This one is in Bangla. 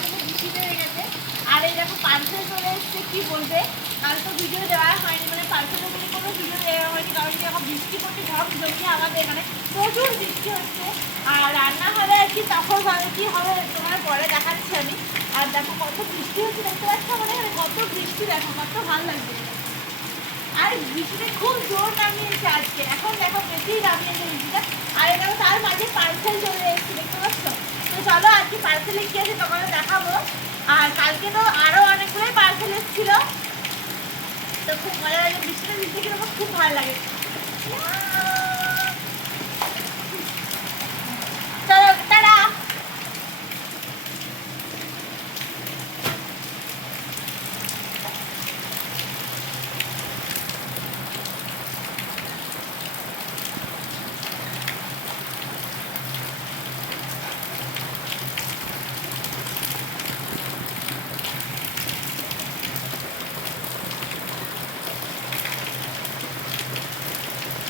কিন্তু বৃষ্টি নেমে গেছে। আর এই দেখো পার্সেল চলে এসছে, কি বলবে, কাল তো ভিডিও দেওয়া হয়নি, মানে পার্সেলের বলে কোনো ভিডিও দেওয়া হয়নি, কারণ কি এখন বৃষ্টি পড়ছে, ঝড় জমিয়ে আমাদের এখানে প্রচুর বৃষ্টি হচ্ছে। আর রান্না হবে আর কি, তখন কি হবে তোমার পরে দেখাচ্ছি আমি। আর দেখো কত বৃষ্টি হচ্ছে, দেখতে পাচ্ছ মানে কত বৃষ্টি, দেখো কত ভালো লাগবে। আর বৃষ্টিটা খুব জোর নামিয়েছে আজকে, এখন দেখো বেশিই নামিয়েছে বৃষ্টিটা। আর দেখো তার মাঝে পার্সেল চলে এসেছে, দেখতে পাচ্ছ। তো চলো আজকে পার্সেলে কি আছে তোমাদের দেখাবো। আর কালকে তো আরো অনেকগুলোই পার্সেল এসেছিল, তো খুব মজা লাগে, বৃষ্টিটা ভিজতে কিন্তু আমার খুব ভালো লাগে।